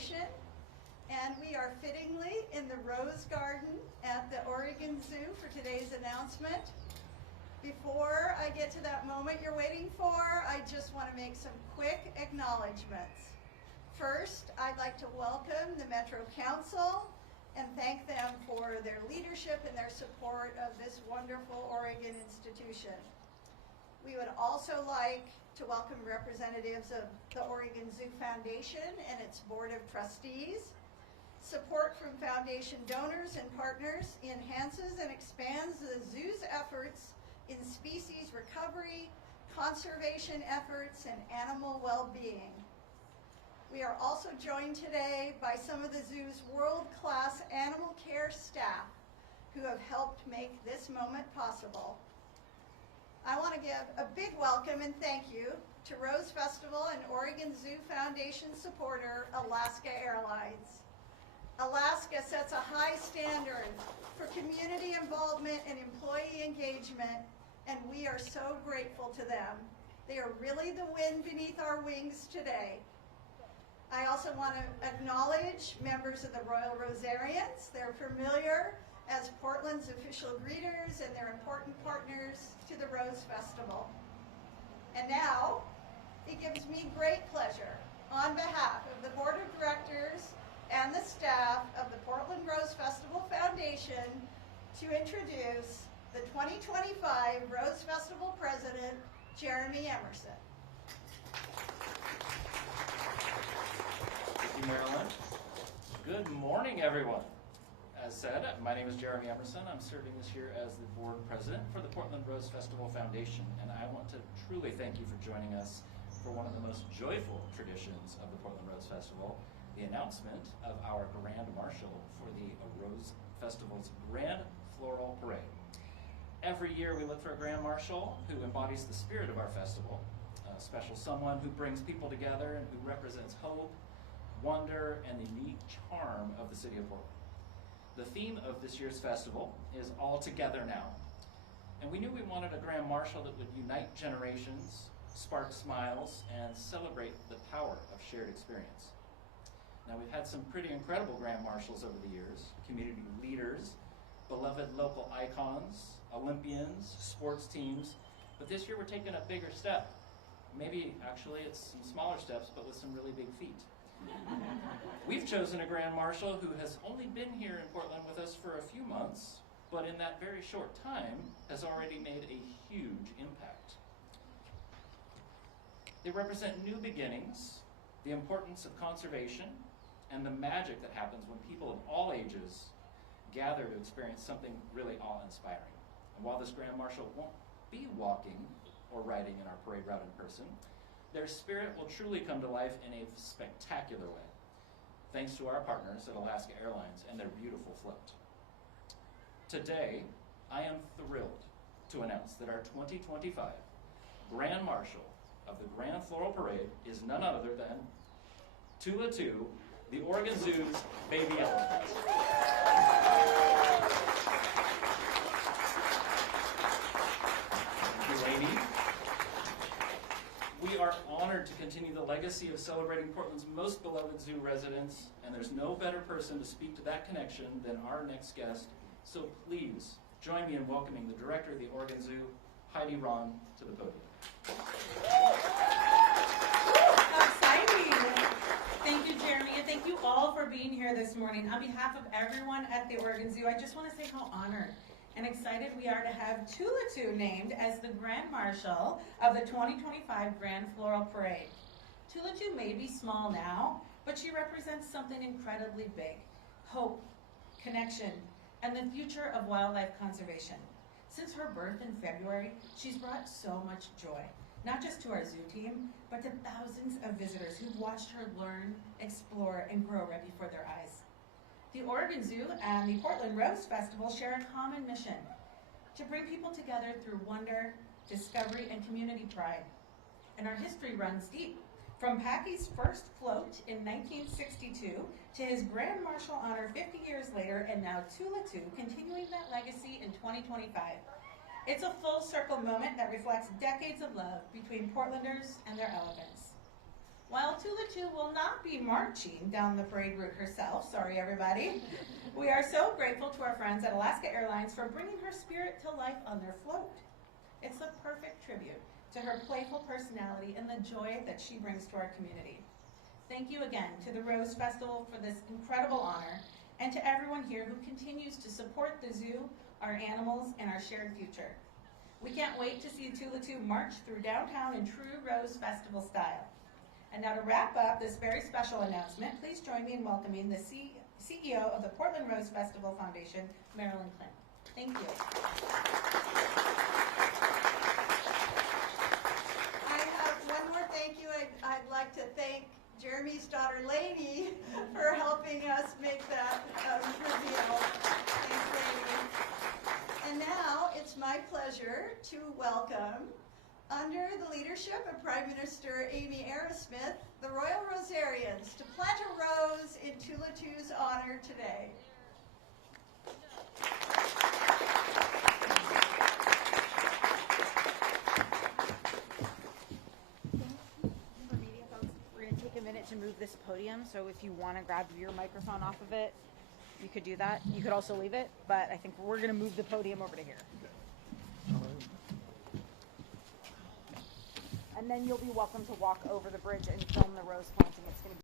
Foundation, and we are fittingly in the Rose Garden at the Oregon Zoo for today's announcement. Before I get to that moment you're waiting for, I just want to make some quick acknowledgements. First, I'd like to welcome the Metro Council and thank them for their leadership and their support of this wonderful Oregon institution. We would also like to welcome representatives of the Oregon Zoo Foundation and its Board of Trustees. Support from Foundation donors and partners enhances and expands the zoo's efforts in species recovery, conservation efforts, and animal well-being. We are also joined today by some of the zoo's world-class animal care staff who have helped make this moment possible. I want to give a big welcome and thank you to Rose Festival and Oregon Zoo Foundation supporter, Alaska Airlines. Alaska sets a high standard for community involvement and employee engagement, and we are so grateful to them. They are really the wind beneath our wings today. I also want to acknowledge members of the Royal Rosarians. They're familiar as Portland's official greeters, and they're important partners to the Rose Festival. And now, it gives me great pleasure, on behalf of the Board of Directors and the staff of the Portland Rose Festival Foundation, to introduce the 2025 Rose Festival President, Jeremy Emerson. Thank you, Marilyn. Good morning, everyone. As said, my name is Jeremy Emerson. I'm serving this year as the board president for the Portland Rose Festival Foundation, and I want to truly thank you for joining us for one of the most joyful traditions of the Portland Rose Festival, the announcement of our Grand Marshal for the Rose Festival's Grand Floral Parade. Every year we look for a Grand Marshal who embodies the spirit of our festival, a special someone who brings people together and who represents hope, wonder, and the unique charm of the city of Portland. The theme of this year's festival is All Together Now, and we knew we wanted a Grand Marshal that would unite generations, spark smiles, and celebrate the power of shared experience. Now, we've had some pretty incredible Grand Marshals over the years, community leaders, beloved local icons, Olympians, sports teams, but this year we're taking a bigger step. Maybe actually it's some smaller steps, but with some really big feet. We've chosen a Grand Marshal who has only been here in Portland with us for a few months, but in that very short time has already made a huge impact. They represent new beginnings, the importance of conservation, and the magic that happens when people of all ages gather to experience something really awe-inspiring. And while this Grand Marshal won't be walking or riding in our parade route in person, their spirit will truly come to life in a spectacular way, thanks to our partners at Alaska Airlines and their beautiful float. Today, I am thrilled to announce that our 2025 Grand Marshal of the Grand Floral Parade is none other than Tula 2, the Oregon Zoo's baby elephant. Thank you, lady. We are honored to continue the legacy of celebrating Portland's most beloved zoo residents, and there's no better person to speak to that connection than our next guest. So please join me in welcoming the director of the Oregon Zoo, Heidi Ron, to the podium. Exciting! Thank you, Jeremy, and thank you all for being here this morning. On behalf of everyone at the Oregon Zoo, I just want to say how honored and excited we are to have Tula 2 named as the Grand Marshal of the 2025 Grand Floral Parade. Tula 2 may be small now, but she represents something incredibly big: hope, connection, and the future of wildlife conservation. Since her birth in February, she's brought so much joy, not just to our zoo team, but to thousands of visitors who've watched her learn, explore, and grow right before their eyes. The Oregon Zoo and the Portland Rose Festival share a common mission: to bring people together through wonder, discovery, and community pride. And our history runs deep, from Packy's first float in 1962 to his Grand Marshal honor 50 years later, and now Tula 2 continuing that legacy in 2025. It's a full circle moment that reflects decades of love between Portlanders and their elephants. While Tula will not be marching down the parade route herself, sorry everybody, we are so grateful to our friends at Alaska Airlines for bringing her spirit to life on their float. It's the perfect tribute to her playful personality and the joy that she brings to our community. Thank you again to the Rose Festival for this incredible honor, and to everyone here who continues to support the zoo, our animals, and our shared future. We can't wait to see Tula march through downtown in true Rose Festival style. And now to wrap up this very special announcement, please join me in welcoming the CEO of the Portland Rose Festival Foundation, Marilyn Clint. Thank you. I have one more thank you. I'd like to thank Jeremy's daughter, Lainey, for helping us make that reveal. Thanks, Lainey. And now it's my pleasure to welcome, under the leadership of Prime Minister Amy Arrowsmith, the Royal Rosarians to plant a rose in Tulatu's honor today. For media folks, we're going to take a minute to move this podium, so if you want to grab your microphone off of it, you could do that. You could also leave it, but I think we're going to move the podium over to here. And then you'll be welcome to walk over the bridge and film the rose planting. It's going to be